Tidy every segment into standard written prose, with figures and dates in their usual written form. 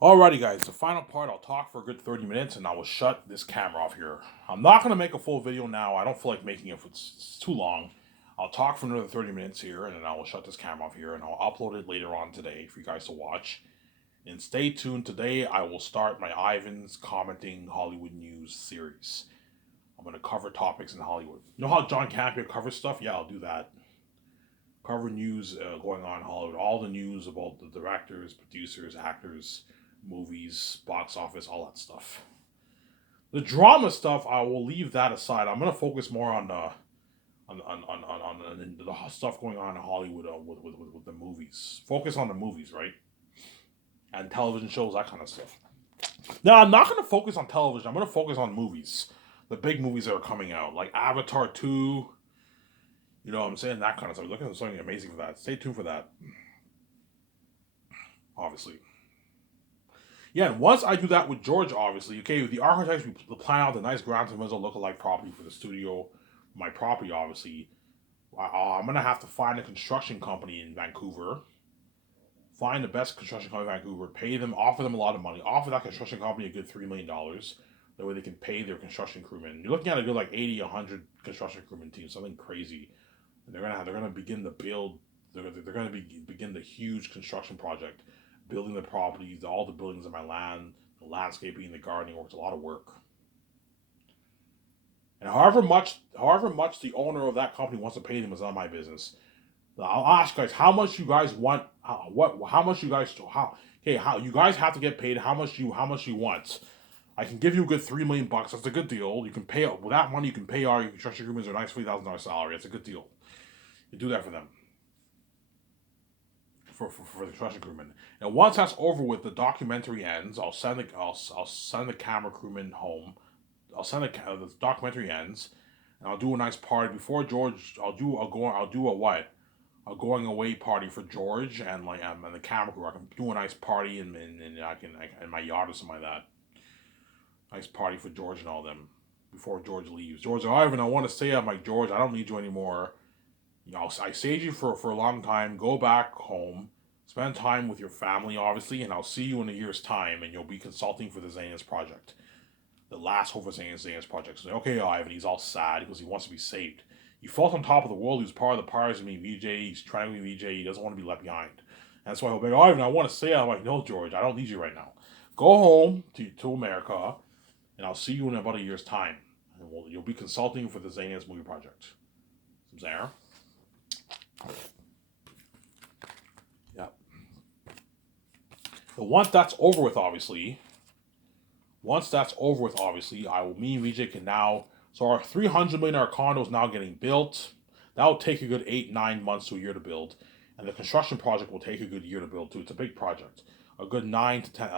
Alrighty, guys, the final part, I'll talk for a good 30 minutes and I will shut this camera off here. I'm not going to make a full video now. I don't feel like making it, it's too long. I'll talk for another 30 minutes here and then I will shut this camera off here and I'll upload it later on today for you guys to watch. And stay tuned. Today, I will start my Ivan's Commenting Hollywood News series. I'm going to cover topics in Hollywood. You know how John Campea covers stuff? Yeah, I'll do that. Cover news going on in Hollywood. All the news about the directors, producers, actors, movies, box office, all that stuff. The drama stuff, I will leave that aside. I'm gonna focus more on the stuff going on in Hollywood with the movies. Focus on the movies, right? And television shows, that kind of stuff. Now, I'm not gonna focus on television. I'm gonna focus on movies, the big movies that are coming out, like Avatar 2. You know what I'm saying? That kind of stuff. Looking for something amazing for that. Stay tuned for that. Obviously. Yeah, and once I do that with George, obviously, okay, with the architects, we plan out the nice Grand Terminal look-alike property for the studio, my property, obviously. I'm gonna have to find a construction company in Vancouver, find the best construction company in Vancouver, pay them, offer them a lot of money, offer that construction company a good $3 million. That way they can pay their construction crewmen. You're looking at a good like 80, 100 construction crewmen team, something crazy. And they're gonna begin to build. They're gonna begin the huge construction project, building the properties, all the buildings in my land, the landscaping, the gardening work. It's a lot of work. And however much the owner of that company wants to pay them is not my business. I'll ask you guys how much you guys want. How much you guys how okay how you guys have to get paid. How much you want. I can give you a good $3 million. That's a good deal. You can pay with that money. You can pay all your construction agreements a nice $3,000 salary. That's a good deal. You do that for them for the construction crewmen. And once that's over with, the documentary ends. I'll send the camera crewman home. The documentary ends, and I'll do a nice party before George. I'll do a what? A going away party for George and the camera crew. I can do a nice party and I can in my yacht or something like that. Nice party for George and all them before George leaves. George, Ivan, I want to stay. I'm like, George, I don't need you anymore. I saved you for a long time. Go back home, spend time with your family, obviously, and I'll see you in a year's time, and you'll be consulting for the Zanis project, the last hope for Zanis project. So, okay, Ivan, he's all sad because he wants to be saved. He fought on top of the world. He was part of the Pirates of me, VJ. He's trying to be VJ. He doesn't want to be left behind. And that's why I'll be like, Ivan, I want to stay. I'm like, no, George, I don't need you right now. Go home to America, and I'll see you in about a year's time. And you'll be consulting for the Zanis movie project. There. Yeah. But once that's over with, obviously, me and VJ can now. So our $300 million condo is now getting built. That'll take a good 8, 9 months to a year to build, and the construction project will take a good year to build too. It's a big project, a good 9 to 10.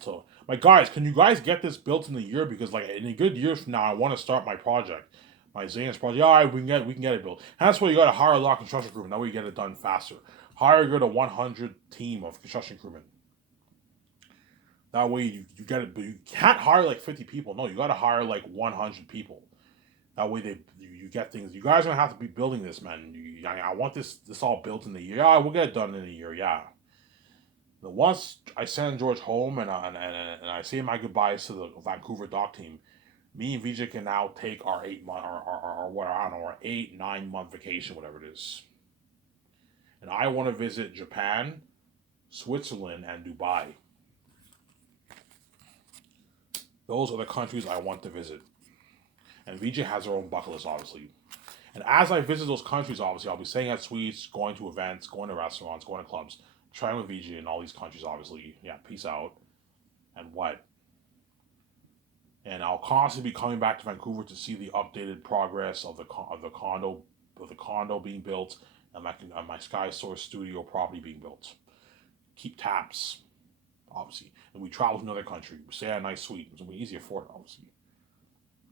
So, my guys, can you guys get this built in a year? Because like in a good year from now, I want to start my project, my Zanis project. Yeah, all right, we can get it built. And that's why you got to hire a lot of construction crewmen. That way you get it done faster. Hire a good 100 team of construction crewmen. That way you get it, but you can't hire like 50 people. No, you got to hire like 100 people. That way you get things. You guys are gonna have to be building this, man. I want this all built in a year. Yeah, we'll get it done in a year. Yeah. The once I send George home and I say my goodbyes to the Vancouver dock team, me and VJ can now take our 8 month or what I don't know our 8, 9 month vacation, whatever it is. And I want to visit Japan, Switzerland, and Dubai. Those are the countries I want to visit. And VJ has her own bucket list, obviously. And as I visit those countries, obviously, I'll be staying at suites, going to events, going to restaurants, going to clubs, trying with VJ in all these countries, obviously. Yeah, peace out. And what? And I'll constantly be coming back to Vancouver to see the updated progress of the condo being built and my Sky Source studio property being built. Keep tabs, obviously. And we travel to another country. We stay at a nice suite. It's gonna be easier for it, obviously.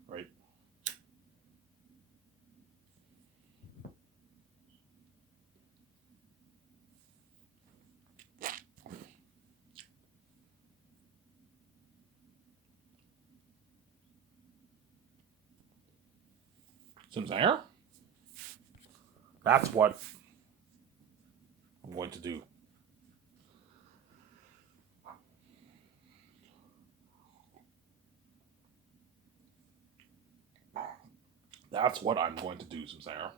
Right? Sims there? That's what I'm going to do. That's what I'm going to do, Sarah.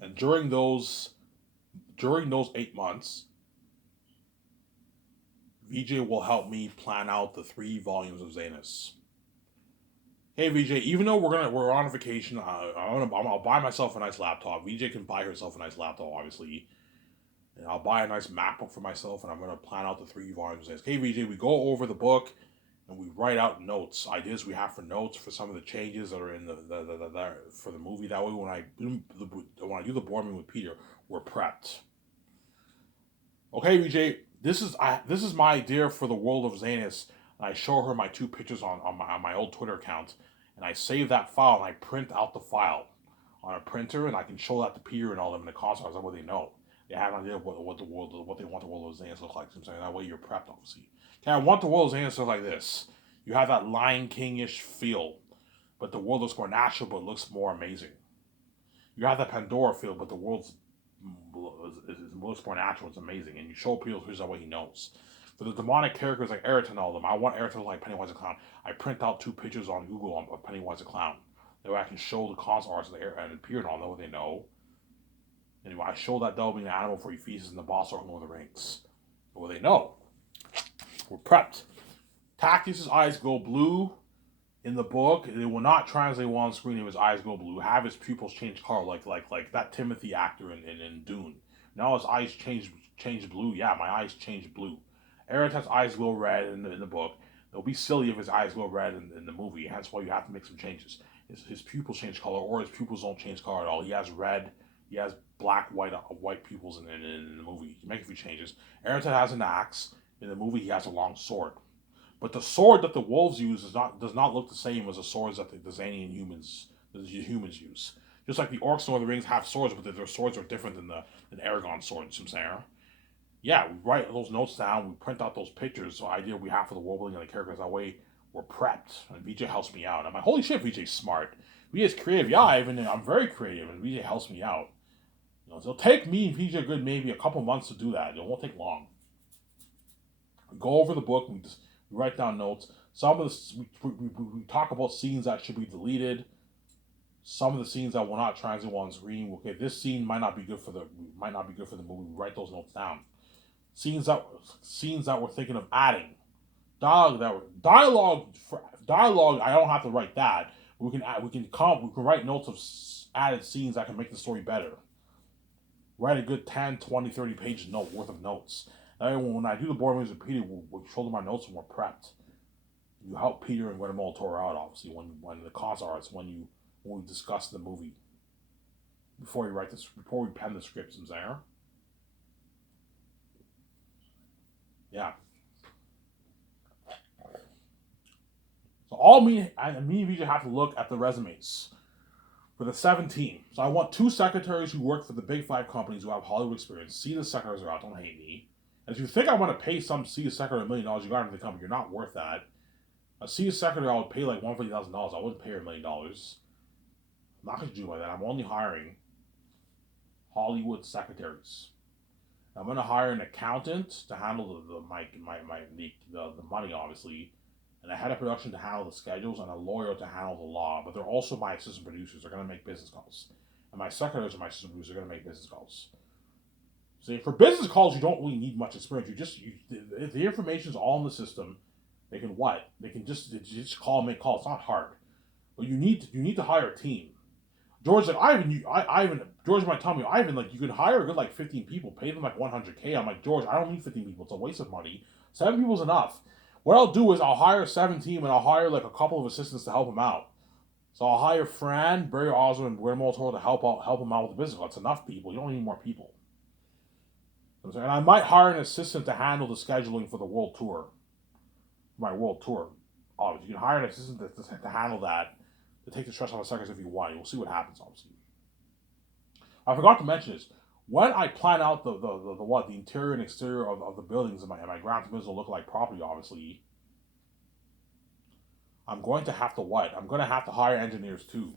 And during those 8 months, VJ will help me plan out the 3 volumes of Zanus. Hey VJ, even though we're on vacation, I'll buy myself a nice laptop. VJ can buy herself a nice laptop, obviously. And I'll buy a nice MacBook for myself, and I'm gonna plan out the 3 volumes. Hey VJ, we go over the book, and we write out notes, ideas we have for notes for some of the changes that are in the for the movie. That way, when I do the board meeting with Peter, we're prepped. Okay, VJ, this is my idea for the world of Zanus. And I show her my 2 pictures on my old Twitter account, and I save that file and I print out the file on a printer, and I can show that to Peter and all them in the consoles. That way they know. They have an idea of what they want the world of Zanus to look like. So I'm saying that way you're prepped, obviously. Okay, I want the world of Zanus to look like this. You have that Lion King-ish feel, but the world looks more natural, but looks more amazing. You have that Pandora feel, but the world's looks more natural. It's amazing, and you show Peter who's that way he knows. For the demonic characters like Eric and all of them, I want Eric to look like Pennywise the Clown. I print out 2 pictures on Google of Pennywise the Clown. That way I can show the concept arts and Peter and all know what they know. Anyway, I show that Delving the animal for Ephesus and the boss of Lord of the Rings. Well, they know. We're prepped. Tactius' eyes go blue in the book. They will not translate well on screen if his eyes go blue. Have his pupils change color like that Timothy actor in Dune. Now his eyes change blue. Yeah, my eyes change blue. Eratet's eyes go red in the book. It'll be silly if his eyes go red in the movie. Hence why you have to make some changes. His pupils change color, or his pupils don't change color at all. He has red. He has black, white pupils in the movie. You make a few changes. Eratet has an axe. In the movie, he has a long sword. But the sword that the wolves use does not look the same as the swords that the Zanian humans use. Just like the orcs in Lord of the Rings have swords, but their swords are different than Aragorn's swords. Yeah, we write those notes down. We print out those pictures. So idea we have for the world building and the characters. That way we're prepped. And VJ helps me out. I'm like, holy shit, VJ's smart. VJ's creative. Yeah, I'm very creative, and VJ helps me out. So it'll take me and VJ a good maybe a couple months to do that. It won't take long. We go over the book. We write down notes. Some of the we talk about scenes that should be deleted. Some of the scenes that will not translate well on screen. Okay, this scene might not be good for the movie. We write those notes down. Scenes that we're thinking of adding. Dialogue. I don't have to write that. We can write notes of added scenes that can make the story better. Write a good 10, 20, 30 pages worth of notes. That way, when I do the board meetings with Peter, we'll show them our notes and we're prepped. You help Peter and Guillermo del Toro out, obviously, when the cause arts, when we discuss the movie. Before we pen the scripts in there. Yeah. So all me and VJ have to look at the resumes for the 17. So I want 2 secretaries who work for the big 5 companies who have Hollywood experience. See the secretaries are out, don't hate me. And if you think I want to pay some C secretary $1 million, you got into the company, you're not worth that. A C secretary I would pay like $150,000. I wouldn't pay her $1 million. I'm not going to do like that. I'm only hiring Hollywood secretaries. I'm going to hire an accountant to handle the money, obviously, and a head of production to handle the schedules, and a lawyer to handle the law. But they're also my assistant producers. They're going to make business calls. And my secretaries are my assistant producers. They're going to make business calls. See, for business calls, you don't really need much experience. If the information's all in the system, they can what? They can just call and make calls. It's not hard. But you need to hire a team. George's like, Ivan, George might tell me, Ivan, like, you could hire a good, like, 15 people, pay them, like, $100K. I'm like, George, I don't need 15 people. It's a waste of money. 7 people's enough. What I'll do is I'll hire 7 team, and I'll hire, like, a couple of assistants to help them out. So I'll hire Fran, Barry Oswald, and Guillermo del Toro to help them out with the business. That's enough people. You don't need more people. And I might hire an assistant to handle the scheduling for the world tour. My world tour. Obviously, you can hire an assistant to handle that, to take the stress off the secretaries if you want. We'll see what happens, obviously. I forgot to mention this. When I plan out the interior and exterior of the buildings and my ground business will look like property, obviously, I'm going to have to what? I'm going to have to hire engineers too.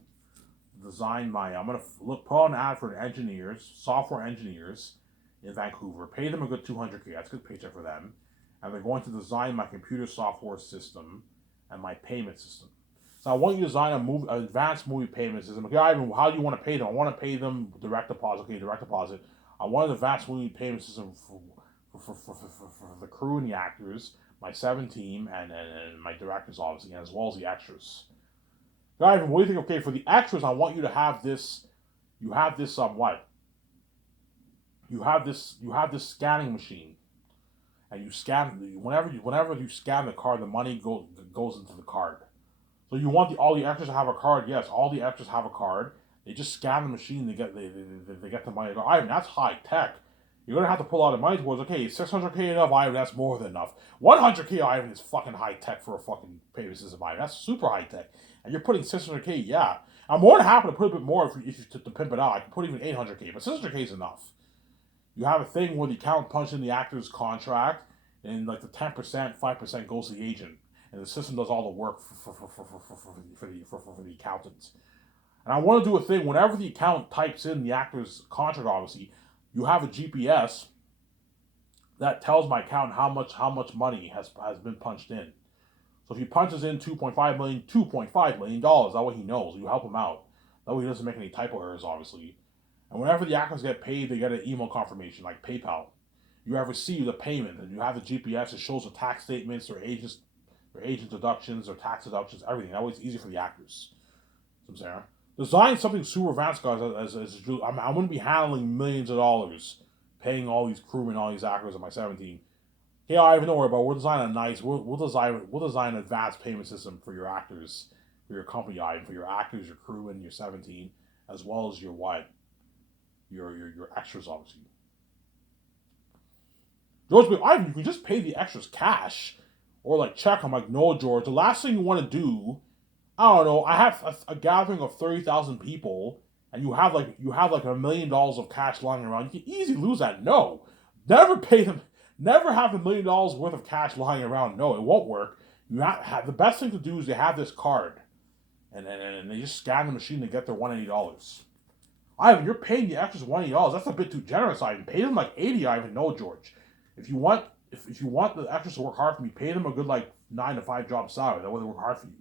I'm going to put on an ad for software engineers in Vancouver. Pay them a good $200K. That's a good paycheck for them. And they're going to design my computer software system and my payment system. So I want you to design an advanced movie payment system. Okay, Ivan, how do you want to pay them? I want to pay them direct deposit. Okay, direct deposit. I want an advanced movie payment system for the crew and the actors, my 7 team, and my directors, obviously, as well as the extras. Ivan, what do you think? Okay, for the extras, I want you to have this. You have this what? You have this scanning machine, and you scan whenever you scan the card, the money goes into the card. So you want all the extras to have a card? Yes, all the extras have a card. They just scan the machine. They get the money. Ivan, that's high tech. You're gonna have to pull out the money towards. Okay, 600K enough, Ivan. That's more than enough. 100K, Ivan, is fucking high tech for a fucking payment system, Ivan. That's super high tech. And you're putting 600K. Yeah, I'm more than happy to put a bit more if you to pimp it out. I can put even 800K, but 600K is enough. You have a thing where the account punches in the actor's contract, and like the 10%, 5% goes to the agent, and the system does all the work for the accountants. And I want to do a thing whenever the accountant types in the actor's contract. Obviously, you have a GPS that tells my accountant how much money has been punched in. So if he punches in $2.5 million, that way he knows. You help him out. That way he doesn't make any typo errors, obviously. And whenever the actors get paid, they get an email confirmation like PayPal. You have received a payment, and you have the GPS. It shows the tax statements, their agent deductions, their tax deductions, everything. That way it's easy for the actors. So I'm saying, design something super advanced, guys. I'm going to be handling millions of dollars, paying all these crewmen, all these actors on my 17. Hey, I even don't worry about. We'll design a nice. We'll design an advanced payment system for your actors, for your company, Ivan, for your actors, your crewmen, your 17, as well as your what, your extras, obviously. George, but Ivan, you can just pay the extras cash, or like check. I'm like, no, George. The last thing you want to do, I don't know. I have a gathering of 30,000 people, and you have like $1 million of cash lying around. You can easily lose that. No, never pay them. Never have $1 million worth of cash lying around. No, it won't work. You have the best thing to do is they have this card, and they just scan the machine to get their $180. Ivan, you're paying the extras $180. That's a bit too generous, Ivan. Pay them like 80, Ivan. No, George. If you want the extras to work hard for me, pay them a good like 9 to 5 job salary. That way they work hard for you.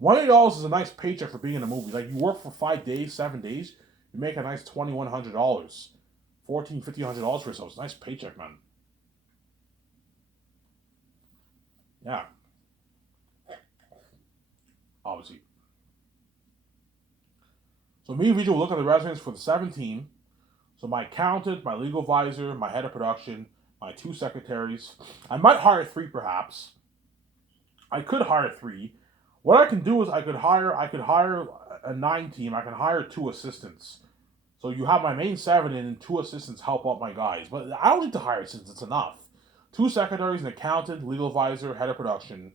$180 is a nice paycheck for being in a movie. Like you work for 5 days, 7 days, you make a nice $2,100, $1,500 for yourself. It's a nice paycheck, man. Yeah, obviously. So me and Vijay will look at the resumes for the 17. So my accountant, my legal advisor, my head of production, my 2 secretaries. I might hire 3 perhaps. I could hire 3. What I can do is I could hire a 9 team. I can hire 2 assistants. So you have my main 7 and 2 assistants help out my guys. But I don't need to hire assistants, it's enough. 2 secretaries, an accountant, legal advisor, head of production,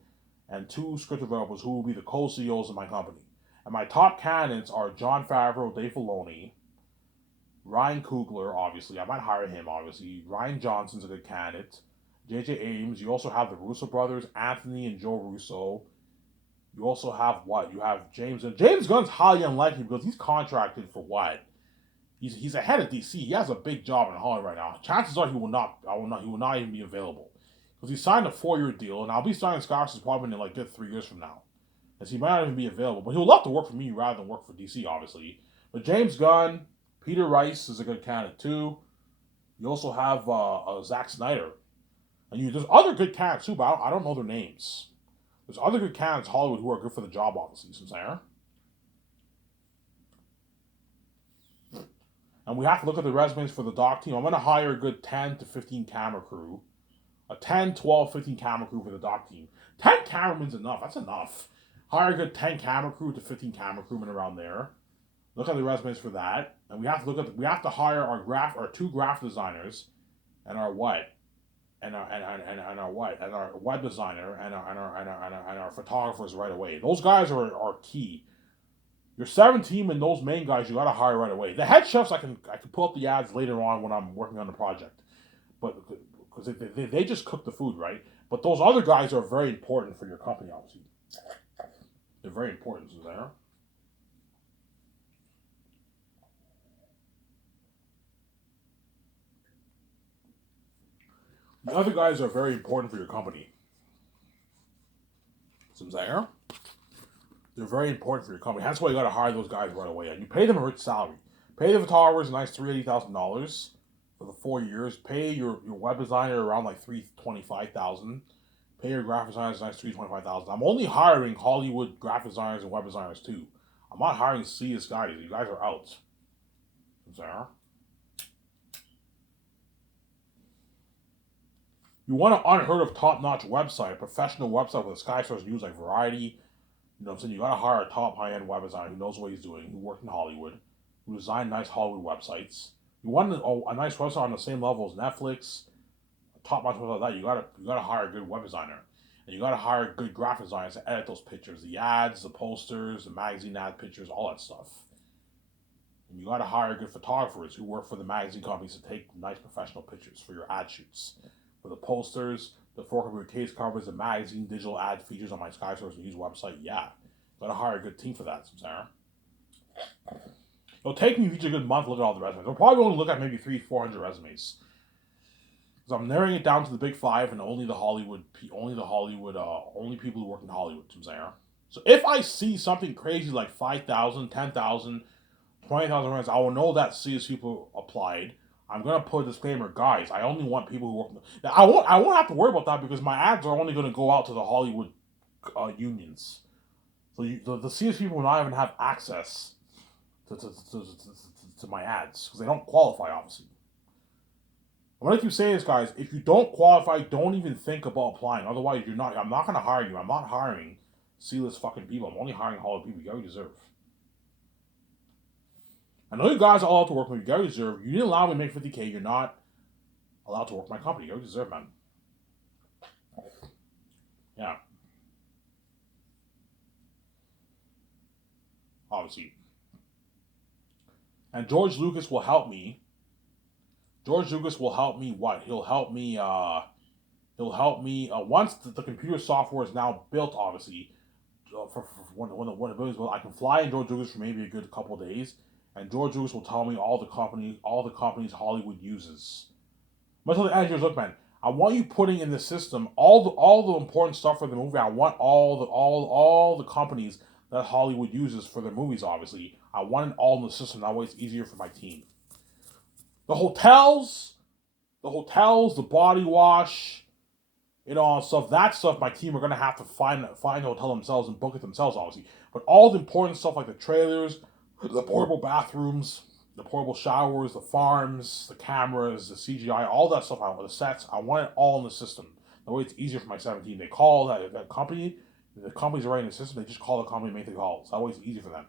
and 2 script developers who will be the co-CEOs of my company. And my top candidates are Jon Favreau, Dave Filoni, Ryan Coogler, obviously. I might hire him, obviously. Rian Johnson's a good candidate. J.J. Abrams. You also have the Russo brothers, Anthony and Joe Russo. You also have what? You have James Gunn. James Gunn's highly unlikely because he's contracted for what? He's ahead of DC. He has a big job in Hollywood right now. Chances are he will not. He will not even be available because he signed a 4-year deal, and I'll be signing Scott's probably in like good 3 years from now, as he might not even be available. But he'll love to work for me rather than work for DC, obviously. But James Gunn, Peter Rice is a good candidate too. You also have Zack Snyder, and there's other good candidates too, but I don't know their names. There's other good candidates in Hollywood who are good for the job, obviously. You know what I'm saying? And we have to look at the resumes for the doc team. I'm going to hire a good 10 to 15 camera crew. A 10, 12, 15 camera crew for the doc team. 10 cameramen's enough. That's enough. Hire a good 10 camera crew to 15 camera crewmen around there. Look at the resumes for that. And we have to hire our 2 graphic designers and our what? And our web designer and our photographers right away. Those guys are key. Your 7 team and those main guys you gotta hire right away. The head chefs I can pull up the ads later on when I'm working on the project, but because they just cook the food, right? But those other guys are very important for your company, obviously. They're very important, so there. The other guys are very important for your company. So there. They're very important for your company. That's why you got to hire those guys right away, and you pay them a rich salary. Pay the photographers a nice $380,000 for the 4 years. Pay your web designer around like $325,000. Pay your graphic designers a nice $325,000. I'm only hiring Hollywood graphic designers and web designers too. I'm not hiring CS guys. You guys are out. Sarah. You want an unheard of top-notch website, a professional website with a skyscrapers use like Variety. You know what I'm saying? You gotta hire a top high-end web designer who knows what he's doing, who worked in Hollywood, who designed nice Hollywood websites. You want a nice website on the same level as Netflix, a top-notch website like that. You gotta hire a good web designer, and you gotta hire good graphic designers to edit those pictures, the ads, the posters, the magazine ad pictures, all that stuff. And you gotta hire good photographers who work for the magazine companies to take nice professional pictures for your ad shoots, for the posters, the 400 case covers, the magazine, digital ad features on my SkySource News website. Yeah, gotta hire a good team for that, Sarah. It'll take me each a good month to look at all the resumes. I'll probably only look at maybe 300-400 resumes, because I'm narrowing it down to the big five and only people who work in Hollywood, Sarah. So if I see something crazy like 5,000, 10,000, 20,000 runs, I will know that CS people applied. I'm gonna put a disclaimer, guys. I only want people who work. I won't have to worry about that because my ads are only gonna go out to the Hollywood unions. So the CS people will not even have access to my ads because they don't qualify, obviously. I'm gonna keep saying this, guys. If you don't qualify, don't even think about applying. Otherwise, you're not. I'm not gonna hire you. I'm not hiring C-list fucking people. I'm only hiring Hollywood people you already deserve. I know you guys are allowed to work with me. You already deserve. You didn't allow me to make 50K. You're not allowed to work my company. You already deserve, man. Yeah. Obviously. And George Lucas will help me. George Lucas will help me what? He'll help me once the computer software is now built, obviously, for when the building's built, I can fly in George Lucas for maybe a good couple of days, and George Lucas will tell me all the companies Hollywood uses. I'm gonna tell the engineers, look, man, I want you putting in the system all the important stuff for the movie. I want all the companies that Hollywood uses for their movies. Obviously, I want it all in the system. That way, it's easier for my team. The hotels, the body wash, stuff. That stuff, my team are gonna have to find a hotel themselves and book it themselves, obviously. But all the important stuff like the trailers, the portable bathrooms, the portable showers, the farms, the cameras, the CGI, all that stuff, the sets, I want it all in the system. That way it's easier for my 17. They call that company, the company's already in the system, they just call the company and make the calls. That way it's easy for them.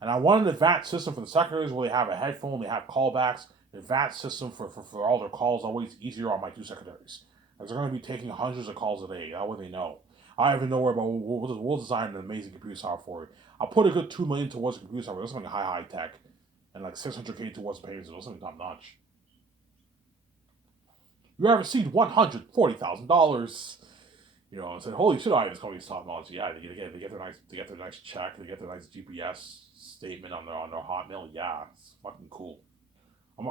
And I want an advanced system for the secretaries where they have a headphone, they have callbacks, an advanced system for all their calls. That way it's easier on my two secretaries. As they're going to be taking hundreds of calls a day. That way they know. I have no worry about we'll design an amazing computer software. I'll put a good $2 million towards the computer software. That's something high tech, and like $600K towards the payments. That's something top notch. You ever seen $140,000? And said, "Holy shit, this company's top notch." Yeah, they get their nice check, they get their nice GPS statement on their Hotmail. Yeah, it's fucking cool.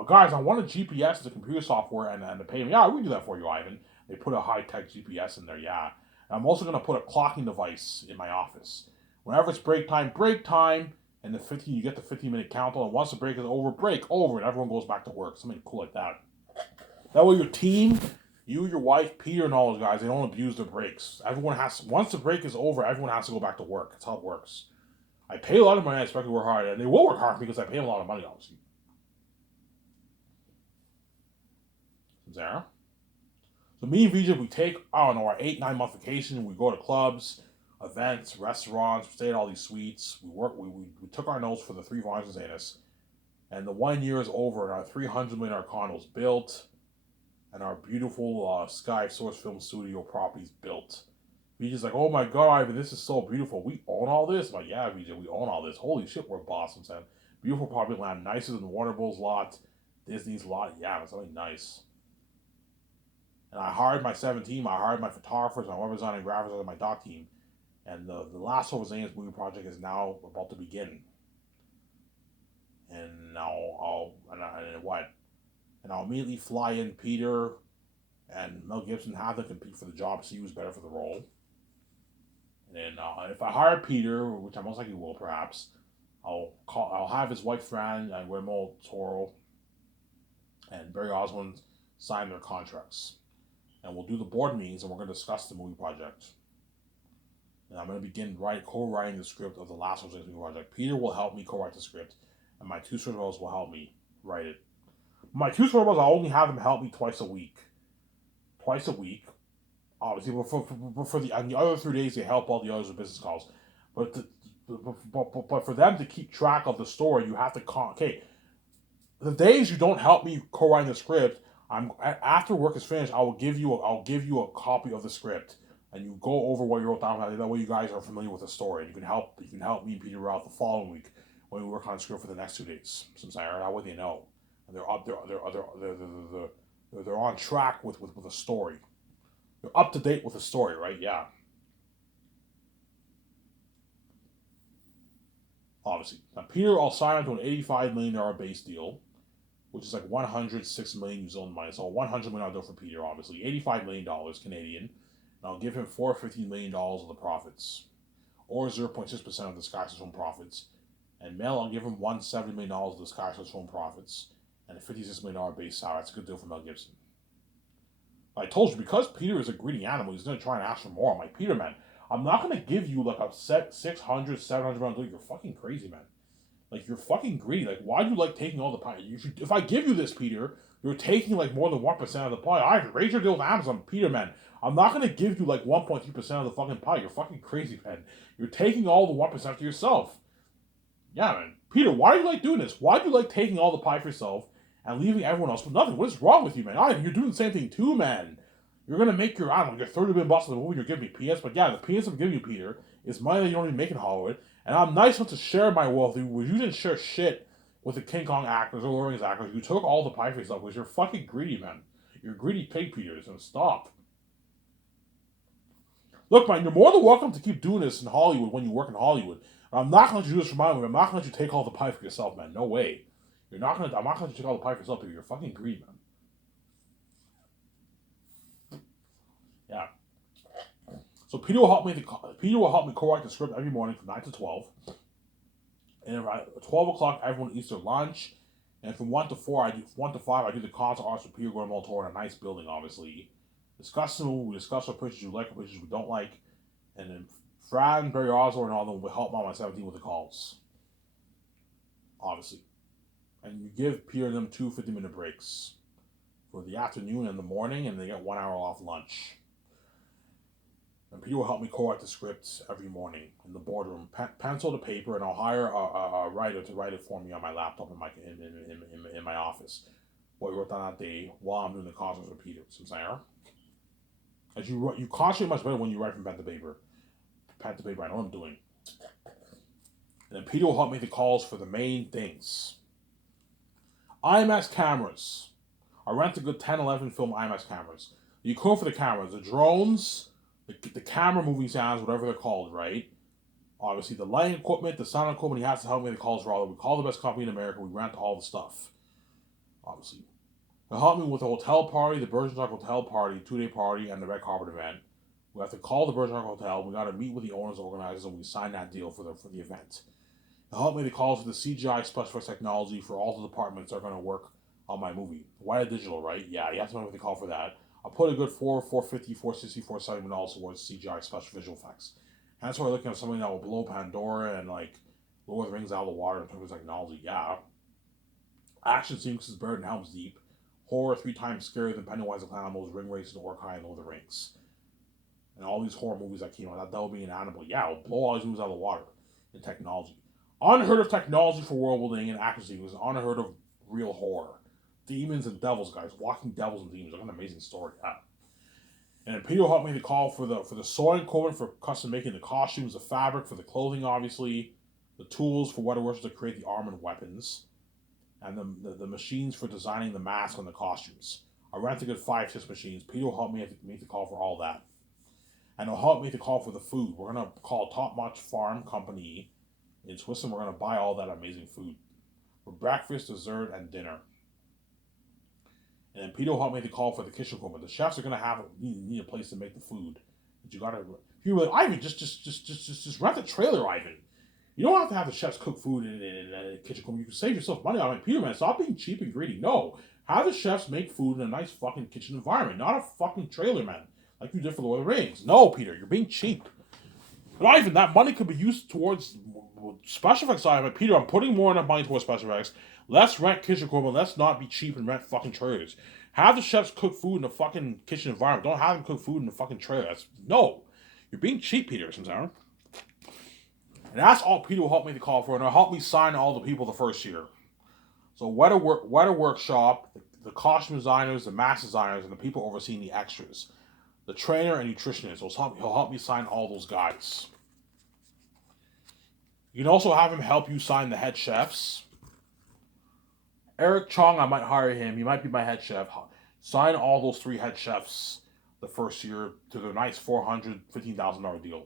Guys, I want a GPS, the computer software, and the payment. Yeah, we can do that for you, Ivan. They put a high-tech GPS in there, yeah. And I'm also going to put a clocking device in my office. Whenever it's break time, and you get the 15-minute countdown, and once the break is over, break over, and everyone goes back to work. Something cool like that. That way your team, you, your wife, Peter, and all those guys, they don't abuse their breaks. Once the break is over, everyone has to go back to work. That's how it works. I pay a lot of money, I expect to work hard, and they will work hard because I pay them a lot of money, obviously. There. So me and Vijay, we take, our 8-9 month vacation. We go to clubs, events, restaurants. We stay at all these suites. We took our notes for the 3 volumes of Zanus, and the 1 year is over, and our $300 million condos built, and our beautiful Sky Source Film Studio properties built. Vijay's like, "Oh my God, Ivan, this is so beautiful. We own all this." I'm like, "Yeah, Vijay, we own all this. Holy shit, we're boss." Man. Beautiful property land, nicer than Warner Bros. Lot, Disney's lot. Yeah, it's something nice. And I hired my 17. I hired my photographers, my web designer, and graphics, and my doc team. And the Last of Us movie project is now about to begin. And now I'll immediately fly in Peter and Mel Gibson have to compete for the job, see who's better for the role. And then if I hire Peter, which I most likely will, perhaps, I'll have his wife Fran and Guillermo Toro and Barry Osmond sign their contracts, and we'll do the board meetings, and we're going to discuss the movie project. And I'm going to begin co-writing the script of the Last of Us movie project. Peter will help me co-write the script, and my two storyboards will help me write it. My two storyboards, I only have them help me twice a week. Twice a week, obviously, but for the on the other 3 days they help all the others with business calls. But but for them to keep track of the story, you have to okay. The days you don't help me co-writing the script, I'm after work is finished. I'll give you a copy of the script, and you go over what you wrote down. That way, you guys are familiar with the story. You can help me and Peter out the following week when we work on the script for the next 2 days. Since that way they know, and they're on track with a story. They're up to date with the story, right? Yeah. Obviously, now Peter, I'll sign to an $85 million base deal, which is like 106 million New Zealand money. So $100 million deal for Peter, obviously. $85 million Canadian. And I'll give him $450 million of the profits, or 0.6% of the Sky Home profits. And Mel, I'll give him $170 million of the Sky Home profits, and a $56 million base salary. That's a good deal for Mel Gibson. I told you, because Peter is a greedy animal, he's going to try and ask for more. I'm like, Peter, man, I'm not going to give you like a set 600, 700 million deal. You're fucking crazy, man. Like, you're fucking greedy. Like, why do you like taking all the pie? If I give you this, Peter, you're taking like more than 1% of the pie. I raise your deal with Amazon, Peter, man. I'm not gonna give you like 1.3% of the fucking pie. You're fucking crazy, man. You're taking all the 1% to yourself. Yeah, man. Peter, why do you like doing this? Why do you like taking all the pie for yourself and leaving everyone else with nothing? What is wrong with you, man? You're doing the same thing too, man. You're gonna make your, I don't know, your $30 million of the movie. You're giving me peanuts, but yeah, the peanuts I'm giving you, Peter, is money that you don't even make in Hollywood. And I'm nice enough to share my wealth with you. You didn't share shit with the King Kong actors or Lord of the Rings actors. You took all the pie for yourself because you're fucking greedy, man. You're greedy pig, Peter. So stop. Look, man, you're more than welcome to keep doing this in Hollywood when you work in Hollywood. I'm not going to do this for my movie. I'm not going to let you take all the pie for yourself, man. No way. I'm not going to let you take all the pie for yourself, Peter. You're fucking greedy, man. Yeah. So Peter will help me. Peter will help me co-write the script every morning from 9 to 12. And around 12 o'clock, everyone eats their lunch. And from 1 to 4, 1 to 5, I do the concert arts with Peter Guillermo Toro in a nice building, obviously. Discuss the movie, we discuss what pictures you like, what pictures we don't like. And then Fran and Barry Osborne and all of them will help out my 17 with the calls. Obviously. And you give Peter and them 2 50-minute breaks for the afternoon and the morning, and they get 1 hour off lunch. And Peter will help me co-write the scripts every morning in the boardroom, pencil to paper, and I'll hire a writer to write it for me on my laptop in my office. What we wrote down that day while I'm doing the concerts with Peter. So I'm as you concentrate much better when you write from pen to paper. Pen to paper, I know what I'm doing. And then Peter will help make the calls for the main things. IMAX cameras. I rent a good 10, 11 film IMAX cameras. You code for the cameras, the drones, the camera moving sounds, whatever they're called, right? Obviously, the lighting equipment, the sound equipment, he has to help me with the calls for all of it. We call the best company in America, we rent all the stuff. Obviously. He'll help me with the hotel party, the Bergenstock Hotel party, 2-day party, and the red carpet event. We have to call the Bergenstock Hotel, we gotta meet with the owners, organizers, and we sign that deal for the event. He'll help me with the calls for the CGI special effects technology for all the departments that are gonna work on my movie. White Digital, right? Yeah, you have to make the call for that. I'll put a good $450, $460, $470 towards CGI special visual effects. And that's why I'm looking at something that will blow Pandora and like Lord of the Rings out of the water in terms of technology. Yeah. Action sequences buried in Helm's Deep. Horror 3 times scarier than Pennywise the Clown, those Ring Races, and Orkai, and Lord of the Rings. And all these horror movies that came out, that devil being an animal. Yeah, it'll blow all these movies out of the water in technology. Unheard of technology for world building and action sequences. Unheard of real horror. Demons and devils, guys. Walking devils and demons. Like an amazing story. Yeah. And Peter will help me to call for the sewing equipment for custom making the costumes, the fabric for the clothing, obviously, the tools for what it works to create the arm and weapons, and the machines for designing the mask and the costumes. I rent a good 5-6 machines. Peter will help me make the call for all that. And he'll help me to call for the food. We're going to call Top Notch Farm Company in Switzerland. We're going to buy all that amazing food for breakfast, dessert, and dinner. And then Peter will help me to call for the kitchen equipment. The chefs are going to need a place to make the food But you gotta, if you're like, Ivan, just rent the trailer, Ivan. You don't have to have the chefs cook food in the kitchen. You can save yourself money. I'm like, Peter, man, stop being cheap and greedy. No, have the chefs make food in a nice fucking kitchen environment, not a fucking trailer, man, like you did for Lord of the Rings. No, Peter, you're being cheap. But Ivan, that money could be used towards special effects. Ivan, Peter, I'm putting more enough money towards special effects. Let's rent kitchen equipment. Let's not be cheap and rent fucking trailers. Have the chefs cook food in a fucking kitchen environment. Don't have them cook food in a fucking trailer. No, you're being cheap, Peter. Sometimes. And that's all Peter will help me to call for, and it'll help me sign all the people the first year. So Weta Workshop, the costume designers, the mask designers, and the people overseeing the extras, the trainer and nutritionist, he'll help me sign all those guys. You can also have him help you sign the head chefs. Eric Chong, I might hire him. He might be my head chef. Sign all those 3 head chefs the first year to their nice $415,000 deal.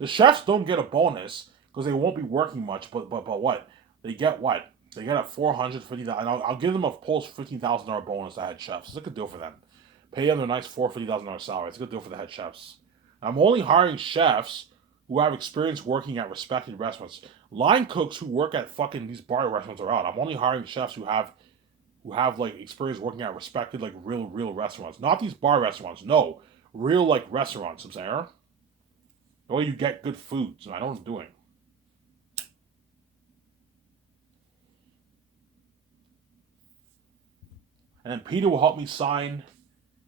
The chefs don't get a bonus because they won't be working much, but what? They get what? They get a $450,000. I'll give them a post $15,000 bonus to head chefs. It's a good deal for them. Pay them their nice $450,000 salary. It's a good deal for the head chefs. I'm only hiring chefs who have experience working at respected restaurants. Line cooks who work at fucking these bar restaurants are out. I'm only hiring chefs who have like experience working at respected like real restaurants. Not these bar restaurants. No, real like restaurants. I'm saying. The way you get good food. So I know what I'm doing. And then Peter will help me sign.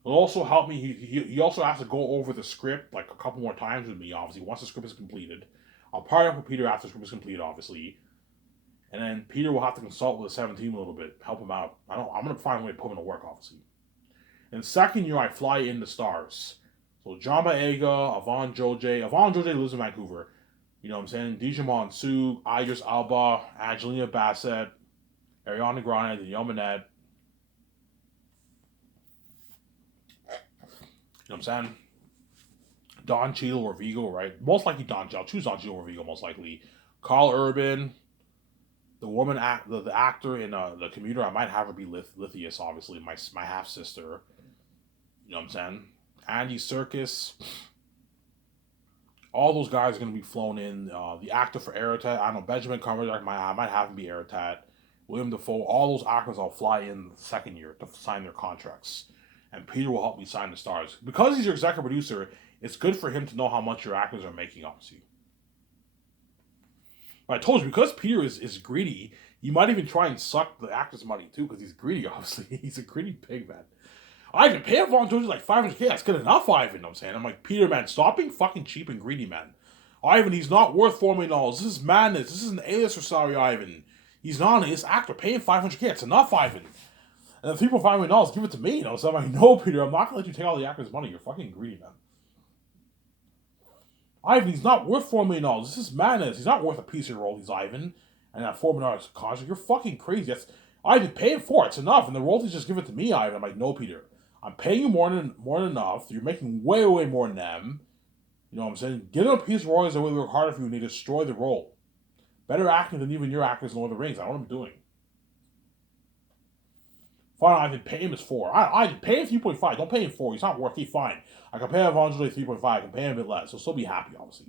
He'll also help me. He also has to go over the script like a couple more times with me, obviously, once the script is completed. I'll partner up with Peter after the script is completed, obviously. And then Peter will have to consult with the 17 a little bit, help him out. I'm going to find a way to put him to work, obviously. In the second year, I fly in the stars. So John Boyega, Yvonne Joje. Yvonne Joje lives in Vancouver. You know what I'm saying? Djimon Su, Idris Elba, Angelina Bassett, Ariana Grande, Danielle Minette. You know what I'm saying? Don Cheadle or Vigo, right? Most likely Don Cheadle. I'll choose Don Cheadle or Vigo, most likely. Carl Urban, the woman, the actor in The Commuter. I might have her be Lithius, obviously, my half sister. You know what I'm saying? Andy Serkis. All those guys are going to be flown in. The actor for Aratat, I don't know, Benjamin Cumberbatch, I might have him be Aratat. William Dafoe, all those actors I'll fly in the second year to sign their contracts. And Peter will help me sign the stars. Because he's your executive producer, it's good for him to know how much your actors are making, obviously. But I told you, because Peter is greedy, he might even try and suck the actors' money too, because he's greedy, obviously. He's a greedy pig, man. Ivan, pay a volunteer like $500K. That's good enough, Ivan. You know what I'm saying? I'm like, Peter, man, stop being fucking cheap and greedy, man. Ivan, he's not worth $4 million. This is madness. This is an A-lister salary, Ivan. He's not an A-list actor. Pay him $500K. It's enough, Ivan. And if people $5 million, give it to me. You know, so I'm like, no, Peter, I'm not gonna let you take all the actors' money. You're fucking greedy, man. Ivan, he's not worth $4 million. This is madness. He's not worth a piece of your royalties, Ivan. And that $4 million contract, you're fucking crazy. That's Ivan, pay him for it. It's enough. And the royalties just give it to me, Ivan. I'm like, no, Peter. I'm paying you more than enough. You're making way more than them. You know what I'm saying? Give them a piece of royalties that way they work harder for you and they destroy the role. Better acting than even your actors in Lord of the Rings. I know what I'm doing. Fine, I can pay him his 4. I can pay him 3.5. Don't pay him 4. He's not worth it. Fine. I can pay him 3.5. I can pay him a bit less. He'll still be happy, obviously.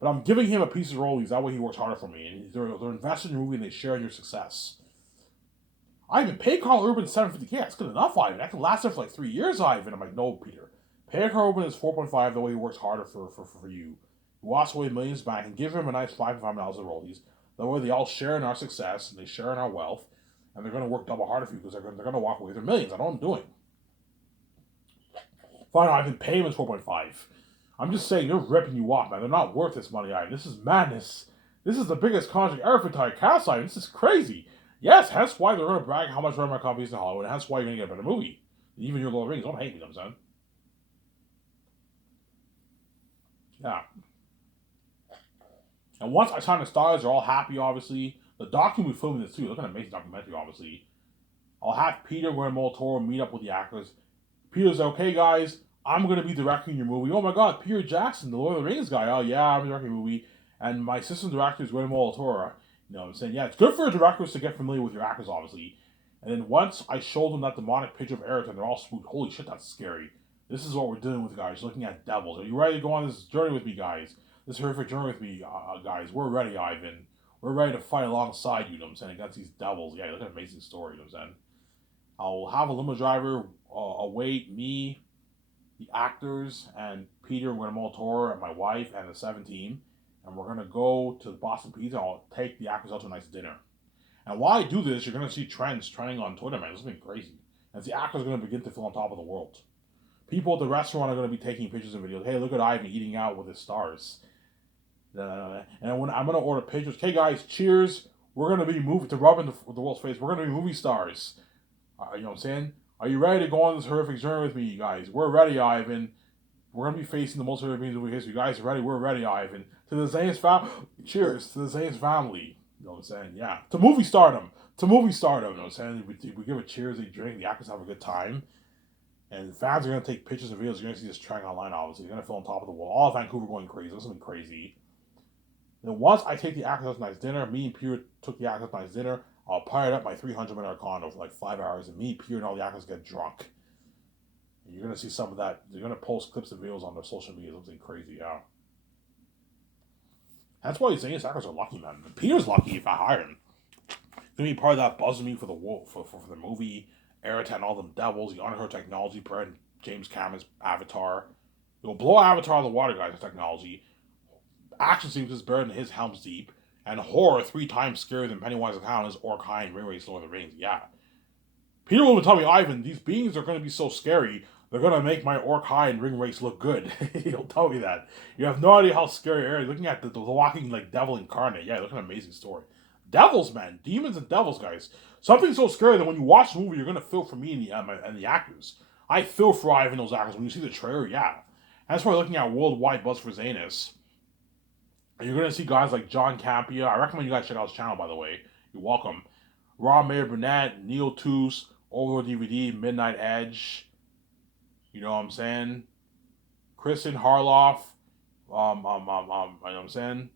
But I'm giving him a piece of royalties. That way he works harder for me. And they're invested in your movie and they share in your success. I even pay Carl Urban $750K. That's good enough, Ivan. That can last him for like 3 years, Ivan. I'm like, no, Peter. Pay Carl Urban his 4.5 the way he works harder for you. He walks away millions back and give him a nice $5.5 million of royalties. That way they all share in our success and they share in our wealth. And they're going to work double harder for you because they're going to walk away with their millions. I know what I'm doing. Fine, Ivan, pay him his 4.5. I'm just saying, they're ripping you off, man. They're not worth this money, Ivan. This is madness. This is the biggest contract ever for Tycast, Ivan. This is crazy. Yes, hence why they're going to brag how much my company is in Hollywood, and hence why you're going to get a better movie. And even your Lord of the Rings. Don't hate me, I'm saying. Yeah. And once I sign the stars, they're all happy, obviously. The documentary we're filming this too. Look at an amazing documentary, obviously. I'll have Peter, Guillermo del Toro meet up with the actors. Peter's like, okay, guys, I'm going to be directing your movie. Oh my god, Peter Jackson, the Lord of the Rings guy. Oh yeah, I'm directing a movie. And my assistant director is Guillermo del Toro. You know what I'm saying? Yeah, it's good for directors to get familiar with your actors, obviously. And then once I showed them that demonic picture of Aratat, they're all spooked. Holy shit, that's scary. This is what we're dealing with, guys. Looking at devils. Are you ready to go on this journey with me, guys? This horrific journey with me, guys. We're ready, Ivan. We're ready to fight alongside you, know what I'm saying, against these devils. Yeah, look at an amazing story, you know what I'm saying? I'll have a limo driver await me, the actors, and Peter and Guillermo and my wife and the 17, and we're gonna go to the Boston Pizza. I'll take the actors out to a nice dinner. And while I do this, you're gonna see trends trending on Twitter, man. This is gonna be crazy. As the actors are gonna begin to feel on top of the world. People at the restaurant are gonna be taking pictures and videos. Hey, look at Ivan eating out with his stars. And when I'm gonna order pictures, okay, guys, cheers. We're gonna be moving to rub in the world's face. We're gonna be movie stars. You know what I'm saying? Are you ready to go on this horrific journey with me, you guys? We're ready, Ivan. We're gonna be facing the most horrific things in history. You guys are ready? We're ready, Ivan. To the Zanes family. Cheers to the Zanes family. You know what I'm saying? Yeah. To movie stardom. To movie stardom. You know what I'm saying? We give a cheers, they drink, the actors have a good time. And fans are gonna take pictures and videos. You're gonna see this trending online, obviously. You're gonna feel on top of the wall. All of Vancouver going crazy. This is something crazy. Then once I take the actors out to nice dinner, me and Peter took the actors out to nice dinner. I'll pirate up my 300 million condo for like 5 hours, and me, Peter, and all the actors get drunk. And you're gonna see some of that. They're gonna post clips and videos on their social media. Something crazy, yeah. That's why these actors are lucky, man. Peter's lucky if I hire him. He's gonna be part of that buzzing me for the for the movie, Aerotech, all them devils, the unheard technology, and James Cameron's Avatar. It'll blow Avatar out of the water, guys. The technology. Action sequences better than his Helm's Deep, and horror 3 times scarier than Pennywise the Clown is Orkai and Ringwraith's Lord of the Rings. Yeah. Peter will tell me, Ivan, these beings are going to be so scary, they're going to make my Orkai and Ringwraiths look good. He'll tell me that. You have no idea how scary it is. Looking at the walking like devil incarnate. Yeah, look at an amazing story. Devils, man. Demons and devils, guys. Something so scary that when you watch the movie, you're going to feel for me and the actors. I feel for Ivan those actors. When you see the trailer, yeah. That's why looking at worldwide buzz for Zanus. You're going to see guys like John Campia. I recommend you guys check out his channel, by the way. You're welcome. Rob Mayer Burnett, Neil Toos, Over DVD, Midnight Edge. You know what I'm saying? Kristen Harloff. You know what I'm saying?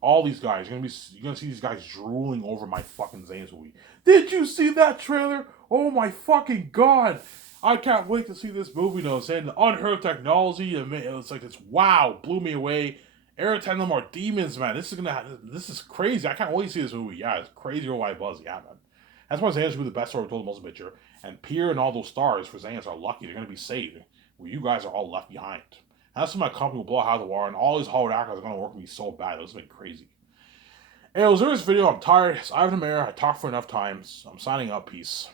All these guys. You're gonna see these guys drooling over my fucking Zane's movie. Did you see that trailer? Oh my fucking god! I can't wait to see this movie. You know what I'm saying? The unheard technology. It's like this. Wow, blew me away. Aerotech no more demons, man. This is crazy. I can't wait to see this movie. Yeah, it's crazy worldwide buzz. Yeah, man. That's why Xanax will be the best story told the most picture. And Pierre and all those stars for Xanax are lucky. They're going to be saved. Where you guys are all left behind. And that's why my company will blow out of the water. And all these Hollywood actors are going to work with me so bad. This has been crazy. Hey, it was in this video. I'm tired. It's Ivan the Mayor. I talked for enough times. I'm signing up. Peace.